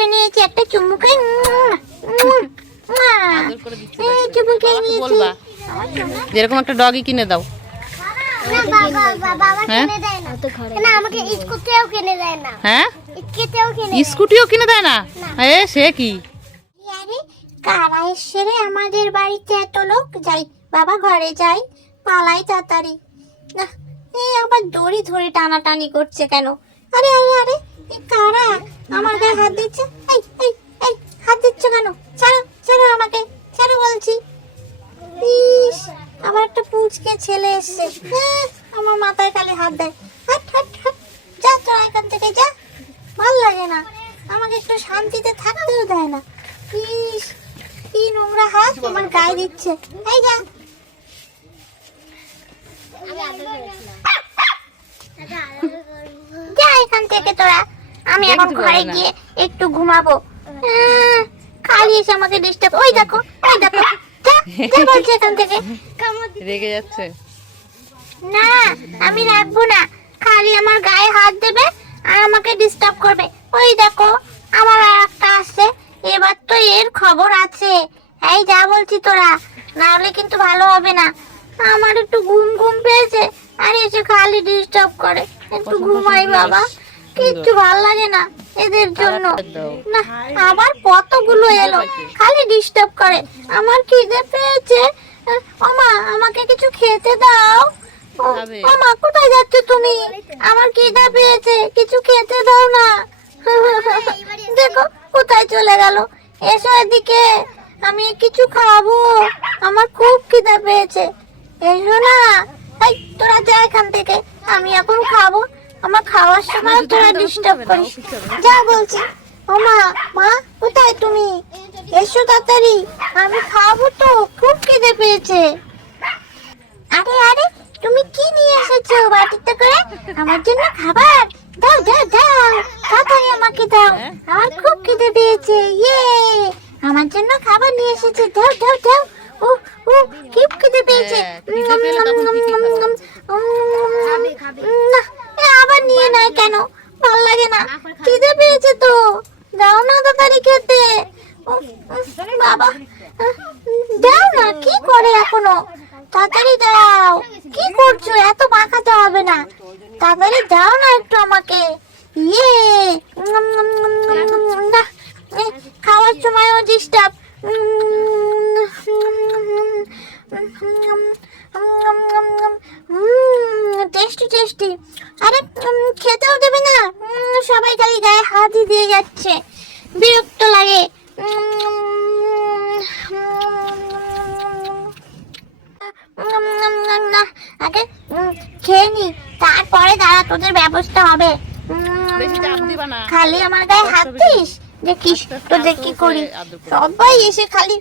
কোলে নিয়েছি, একটা চুমু খাই। চুমু খেয়ে নিয়েছি। বলবা যেরকম একটা ডগি কিনে দাও। না বাবা, বাবা কিনে দেয় না। না আমাকে স্কুটিও কিনে দেয় না। হ্যাঁ, স্কুটিও কিনে দেয় স্কুটিও কিনে দেয় না। সে কি? আরে কারা এসে রে আমাদের বাড়িতে? এত লোক। যাই বাবা, ঘরে যাই, পালাই তাড়াতাড়ি। না, এই আবার দড়ি ধরে টানাটানি করছে কেন? আরে আরে আরে, কারা আমার গায়ে হাত দিচ্ছে? এই এই এই, হাত দিচ্ছ কেন? ছাড়ো ছাড়ো আমাকে, ছাড়ো বলছি। ইস, আবার একটা পুচকে ছেলে এসছে, আমার মাথায় খালি হাত দেয়। হাট হাট হাট, যা তোরা এখান থেকে যা, ভাল লাগে না আমাকে, একটু শান্তিতে থাকতেও দেয় না। ইস, কি নোংরা হাত আমার গায়ে দিচ্ছে। এই যা। যা এখান থেকে তোরা, আমি এখন ঘরে গিয়ে একটু ঘুমাবো। খালি এসে আমাকে ডিস্টার্ব। ওই দেখো, ওই দেখো, যা যা বলছি এখান থেকে। রেগে যাচ্ছে। না, আমি রাখবো না, খালি আমার গায়ে হাত দেবে আর আমাকে ডিস্টার্ব করবে। ওই দেখো, আমার আর একটা আসছে, এবার তো এর খবর আছে। এই যা বলছি তোরা, না হলে কিন্তু ভালো হবে না। আমার একটু ঘুম ঘুম পেয়েছে আর এসে খালি ডিস্টার্ব করে। একটু ঘুমাই বাবা, কিচ্ছু ভাল লাগে না এদের জন্য। না, আবার কতগুলো এলো, খালি ডিস্টার্ব করে। আমার খিদে পেয়েছে, ওমা আমাকে কিছু খেতে দাও। ওমা কোথায় যাচ্ছ তুমি? আমার খিদে পেয়েছে, কিছু খেতে দাও না। দেখো কোথায় চলে গেল। এসো এদিকে, আমি কিছু খাবো, আমার খুব খিদে পেয়েছে। এসো না। এই তোরা যা এখান থেকে, আমি এখন খাবো। আমার খাওয়ার সময় তোরা ডিস্টার্ব করিস, যা বলছি। ওমা, মা কোথায় তুমি? এসো তাড়াতাড়ি, আমি খাবো তো, খুব খিদে পেয়েছে। আরে আরে, তুমি কি নিয়ে এসেছো বাটিতে করে? আমার জন্য খাবার? দাও দাও দাও, তাড়াতাড়ি আমাকে দাও, আমার খুব খিদে পেয়েছে। ইয়ে, আমার জন্য খাবার নিয়ে এসেছে, দাও দাও দাও। ও ও, কি খিদে পেয়েছে। না, আবার নিয়ে নেয় কেন? ভাল লাগে না, খিদে পেয়েছে তো, দাও না তাড়াতাড়ি খেতে। বাবা, দাও না, কি করে এখনো? তাড়াতাড়ি দাও। কি করছো? এত বাঁকাতে হবে না, তাড়াতাড়ি দাও না একটু আমাকে। ইয়ে, না, খাওয়ার সময়ও ডিস্টার্ব। Tasty tasty. আরে খেতেও দেবে না, সবাই খালি গায়ে হাতই দিয়ে যাচ্ছে, বিরক্ত লাগে। না, আগে খেয়ে নি, তারপরে দাঁড়া, তোদের ব্যবস্থা হবে। খালি আমার গায়ে হাত দিস, দেখিস তোদের কি করি। সবাই এসে খালি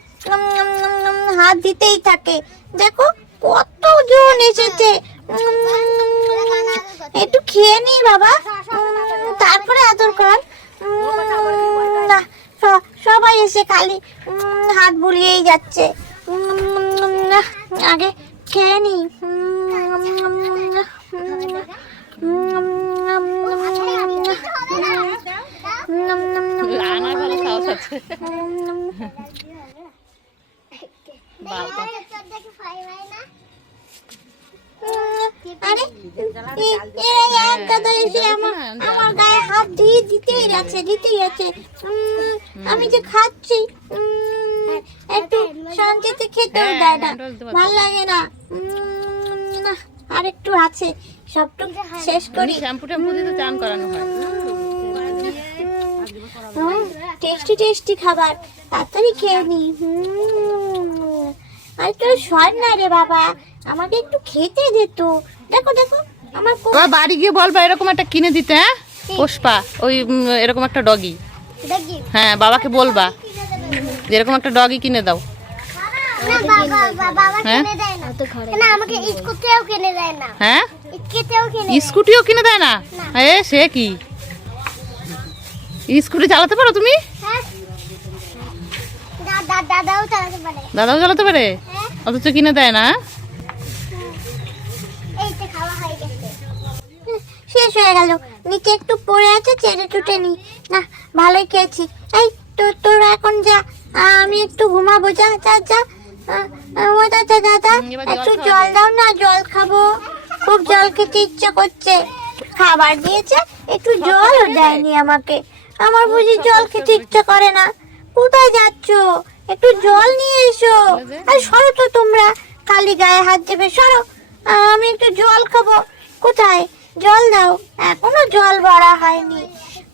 হাত দিতেই থাকে। দেখো কতজন এসেছে, একটু খেয়ে নি বাবা, তারপরে আদর কর। না, সবাই এসে খালি হাত বুলিয়েই যাচ্ছে। আগে খেয়ে নি। আরে এক গাদা এসে আমার গায়ে হাত দিয়ে দিতেই আছে। আমি যে খাচ্ছি, একটু শান্তিতে খেতেও দেয় না, ভাল লাগে না। না, আর একটু আছে, সবটুকু শেষ করি। টেস্টি টেস্টি খাবার, তাড়াতাড়ি খেয়ে নি। আর তোর সর না রে বাবা, আমাকে একটু খেতে দিত। দেখো দেখো, আমার বাড়ি গিয়ে বলবা এরকম একটা কিনে দিতে। হ্যাঁ, পুষ্পা, ওই এরকম একটা ডগি। হ্যাঁ, বাবাকে বলবা যে এরকম একটা ডগি কিনে দাও। হ্যাঁ, স্কুটিও কিনে দেয় না। সে কি? স্কুটি চালাতে পারো তুমি? দাদাও চালাতে পারে, অথচ কিনে দেয় না। শেষ হয়ে গেল, নিচে একটু পড়ে আছে, চেড়ে চুটে নি। না, ভালোই খেয়েছি। এই তোরা এখন যা, আমি একটু ঘুমাবো। যা যা যা। ও দাদা দাদা, এবার একটু জল খাওয়া জল দাও না, জল খাবো। খুব জল খেতে ইচ্ছে করছে। খাবার দিয়েছে, একটু জলও দেয়নি আমাকে। আমার বুঝি জল খেতে ইচ্ছে করে না। কোথায় যাচ্ছো? একটু জল নিয়ে এসো। আর সরো তো তোমরা, খালি গায়ে হাত দেবে, সরো। আমি একটু জল খাবো। কোথায় জল দাও? এখনো জল ভরা হয়নি।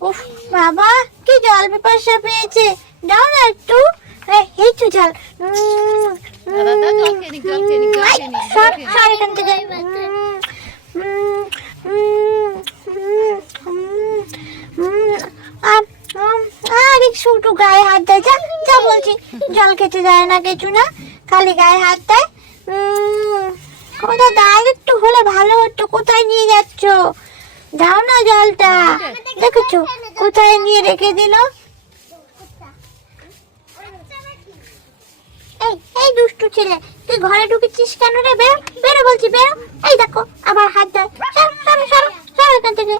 উফ বাবা, কি জল পিপাসা পেয়েছে। দাও না একটু। এই তো জল। দাদা, জল খেয়ে নিক, জল খেয়ে নিক, জল খেয়ে নিক, জল খেয়ে নিক। সর এখান থেকে। আর একটু গায়ে হাত দেয়। যা যা বলছি, জল খেতে দেয় না, কিছু না, খালি গায়ে হাত দেয়। কোথায় দাও, একটু হলে ভালো হতো। কোথায় নিয়ে যাচ্ছ? দাও না জলটা। দেখেছো কোথায় নিয়ে রেখে দিল। এই এই দুষ্টু ছেলে, তুই ঘরে ঢুকেছিস কেন রে? বেরো বেরো বলছি, বেরো। এই দেখো আবার হাত দেয়। সরো সরো সরো সরো এখান থেকে।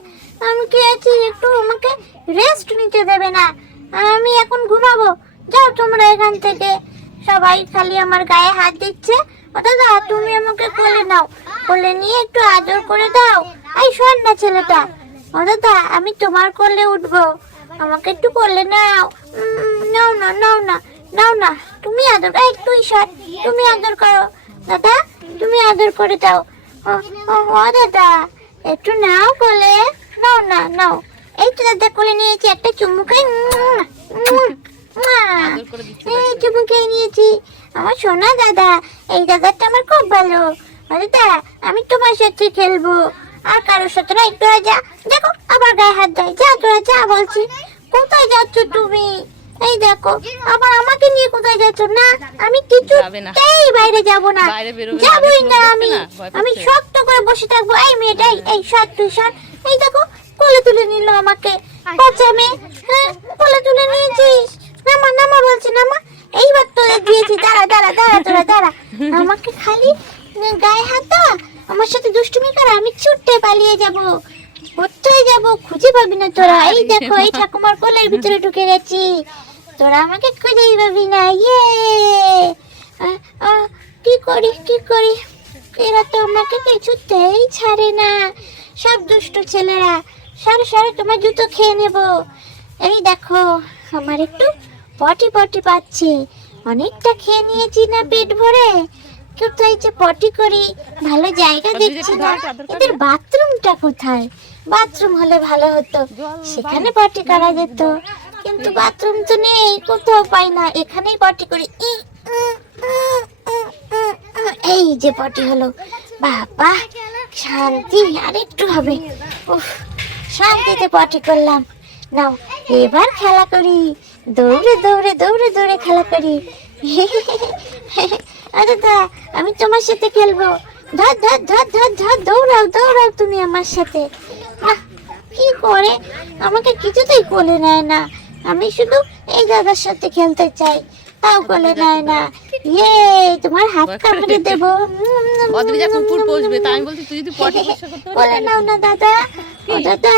আমি কি আছি, একটু আমাকে রেস্ট নিতে দেবে না। আমি এখন ঘুমাবো। যাও তোমরা এখান থেকে। সবাই খালি আমার গায়ে হাত দিচ্ছে। ও দাদা, তুমি আমাকে কোলে নাও, কোলে নিয়ে একটু আদর করে দাও। এই শোন না ছেলেটা। ও দাদা, আমি তোমার কোলে উঠবো, আমাকে একটু কোলে নাও। নাও না নাও না নাও না, তুমি আদর, এই তুই সর, তুমি আদর করো। দাদা, তুমি আদর করে দাও। ও দাদা, একটু নাও কোলে। নাও না নাও। এই তো দাদা কোলে নিয়েছি, একটা চুমু খাই। আদর করে দিচ্ছি, এই চুমু খেয়ে নিয়েছি। আমার সোনা দাদা, এই দাদাটা আমার খুব ভালো। ও দাদা, আমি তোমার সাথে খেলবো, আর কারোর সাথে না। একটু যা। দেখো আবার গায়ে হাত দেয়। যা তোরা যা বলছি। কোথায় যাচ্ছ তুমি? এই দেখো আবার আমাকে নিয়ে কোথায় যাচ্ছ? না, আমি যাবে না। কিছুতেই বাইরে যাব না। বাইরে বেরোবে না, যাবই লোক না দেখবে আমি। না, ভয় আমি পাচ্ছে। শক্ত করে বসে থাকবো। এই মেয়েটা, এই সর তুই সর। এই দেখো কোলে তুলে নিল আমাকে। বাচ্চা মেয়ে, হ্যাঁ কোলে তুলে নিয়েছিস। নামা নামা বলছি, নামা। এইবার তোদের দিয়েছি। দাঁড়া দাঁড়া দাঁড়া, তোরা দাঁড়া। আমাকে খালি গায়ে হাত দেওয়া, আমার সাথে দুষ্টুমি করা, আমি ছুটতে পালিয়ে যাব। কোথায় যাব খুঁজে পাবি না তোরা। এই দেখো, এই ঠাকুমার কোলের ভিতরে ঢুকে গেছি। তোরা আমাকে খুঁজেই পাবি না। ইয়ে, কি করি কি করি, এরা তো আমাকে কিছুতেই ছাড়ে না। সব দুষ্টু ছেলেরা। সরে সরে, তোমার জুতো খেয়ে নেব। এই দেখো, আমার একটু পটি পটি পাচ্ছে। অনেকটা খেয়ে নিয়েছি না পেট ভরে। কোথায় যে পটি করি, ভালো জায়গা দেখছি না। এদের বাথরুমটা কোথায়? বাথরুম হলে ভালো হতো, সেখানে পটি করা যেত। কিন্তু বাথরুম তো নেই, কোথাও পাই না। এখানেই পটি করি। এই যে পটি হলো। বাবা শান্তি, আর একটু হবে। উফ, শান্তিতে পটি করলাম। নাও এবার খেলা করি। দৌড়ে দৌড়ে দৌড়ে দৌড়ে খেলা করি। আরে দা, আমি তোমার সাথে খেলবো। ধর ধর ধর ধর ধর, দৌড়াও দৌড়াও তুমি আমার সাথে। আহ, কি করে আমাকে কিছুতেই কোলে নেয় না। আমি শুধু এই দাদার সাথে খেলতে চাই, তাও কোলে নেয় না। ইয়ে, তোমার হাত কামড়ে দেবো। অদ্রিজা কুকুর পোষবে, তাই আমি বলছি তুই যদি পটি পরিষ্কার করতে পারিস কোলে তাহলে নাও না দাদা। ও দাদা,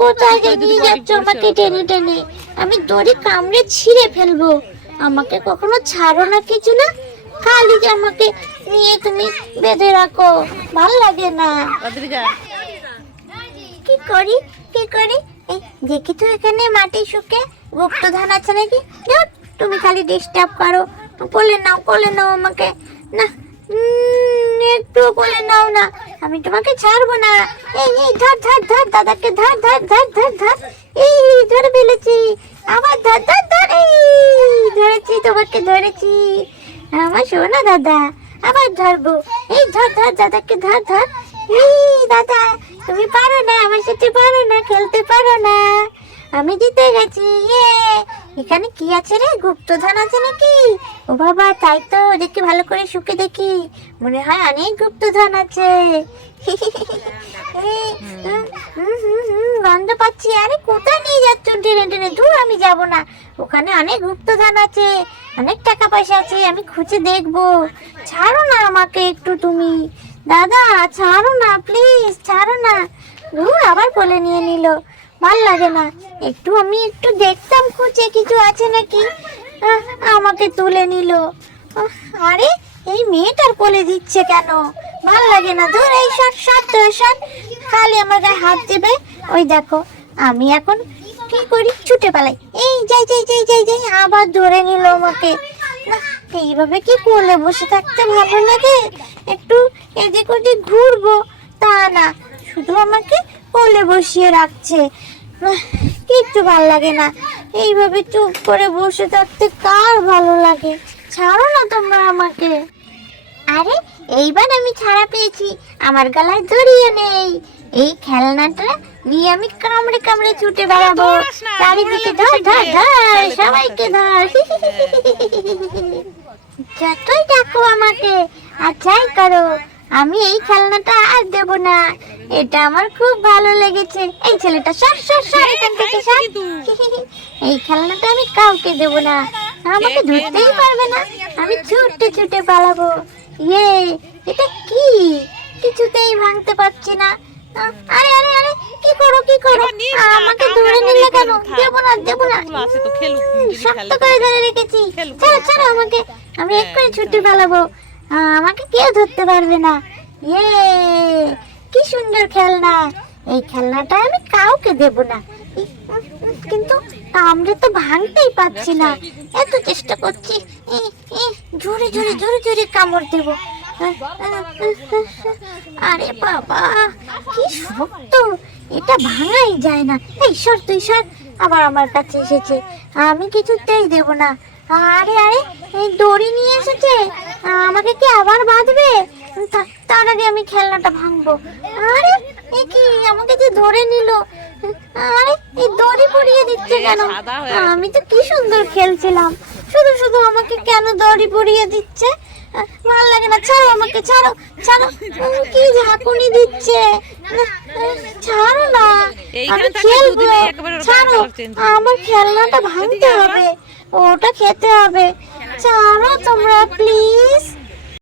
কোথায় যে নিয়ে যাচ্ছ আমাকে টেনে টেনে? আমি দড়ি কামড়ে ছিঁড়ে ফেলবো। আমাকে কখনো ছাড়ো না, কিছু না, খালি যে আমাকে নিয়ে তুমি বেঁধে রাখো, ভালো লাগে না। অদ্রিজা, কি করি কি করি? এই দেখি তো এখানে মাটি শুকে গুপ্তধন আছে নাকি। ধুর, তুমি খালি ডিস্টার্ব করো। কোলে নাও আমাকে। না, একটু কোলে নাও না, আমি তোমাকে ছাড়বো না। এই এই ধর ধর ধর, দাদাকে ধর ধর ধর ধর ধর। এই ধরে ফেলেছি, আবার ধর ধর ধর। এই ধরেছি, তোমাকে ধরেছি। আমার শোনা দাদা, আবার ধরবো। এই ধর ধর, দাদাকে ধর ধর। এই দাদা, তুমি পারো না, আমার সাথে পারো না, খেলতে পারো না। আমি জিতে গেছি। ইয়ে, এখানে কি আছে রে? গুপ্তধন আছে নাকি? ও বাবা, তাই তো, দেখি ভালো করে শুকে দেখি। মনে হয় অনেক গুপ্তধন আছে। গন্ধ পাচ্ছি। আরে কোথায় নিয়ে যাচ্ছ টেনে টেনে? দূর, আমি যাব না। ওখানে অনেক গুপ্তধন আছে, অনেক টাকা পয়সা আছে, আমি খুঁজে দেখবো। ছাড়ো না আমাকে একটু তুমি। দাদা ছাড়ো না প্লিজ, ছাড়ো না। আবার কোলে নিয়ে নিল। ভাল লাগে না। আমি একটু দেখতাম খুঁজে কিছু আছে নাকি। আমাকে তুলে নিল। আরে এই মেয়েটার কোলে দিচ্ছে কেন? ভাল লাগে না। ধর এই সর খালি আমার গায়ে হাত দেবে। ওই দেখো আমি এখন কি করি, ছুটে পালাই। এই যাই আবার ধরে নিল আমাকে। না, এইভাবে কি কোলে বসে থাকতে ভালো লাগে? একটু এদিক ওদিক ঘুরবো, তা না, শুধু আমাকে কোলে বসিয়ে রাখছে। কিচ্ছু ভালো লাগে না। এইভাবে চুপ করে বসে থাকতে কার ভালো লাগে? ছাড়ো না তোমরা আমাকে। আরে এইবার আমি ছাড়া পেয়েছি, আমার গলায় দড়িও নেই। এই খেলনাটা নিয়ে আমি কামড়ে কামড়ে ছুটে বেড়াবো চারিদিকে। ধর সবাইকে ধর। যতই ডাকো আমাকে আর যাই করো, আমি এই খেলনাটা আর দেব না। এটা আমার খুব ভালো লেগেছে। এই ছেলেটা সর এখান থেকে সর। এই খেলনাটা আমি কাউকে দেব না, আমাকে ধরতেই পারবে না। আমি ছুটে পালাবো। এটা কি? কিছুতেই ভাঙতে পারছি না। আরে কি করো আমাকে ধরে নিলে কেন? দেব না। শক্ত করে ধরে রেখেছি। ছাড়ো আমাকে, আমি এক্ষুনি ছুটে পালাবো। আমাকে কেউ ধরতে পারবে না। কি সুন্দর খেলনা। এই খেলনাটা আমি কাউকে দেব না। কিন্তু আমরা তো ভাঙতেই পারছি না। এত চেষ্টা করছি, জোরে কামড় দেব। আরে বাবা কি শক্ত, এটা ভাঙাই যায় না। এই তুই সর। আবার আমার কাছে এসেছে, আমি কিছুতেই দেব না। আরে এই দড়ি নিয়ে এসেছে, আমাকে কি আবার বাঁধবে? তার আগে আমি খেলনাটা ভাঙবো। আরে এ কি, আমাকে যে ধরে নিল। আরে এই দড়ি পরিয়ে দিচ্ছে কেন? আমি তো কি সুন্দর খেলছিলাম, শুধু আমাকে কেন দড়ি পরিয়ে দিচ্ছে? ভালো লাগে না। ছাড়ো আমাকে, ছাড়ো। কি ঝাঁকুনি দিচ্ছে। ছাড়ো না, আমি খেলবো। ছাড়ো, আমার খেলনাটা ভাঙতে হবে, ওটা খেতে হবে। ছাড়ো তোমরা প্লিজ।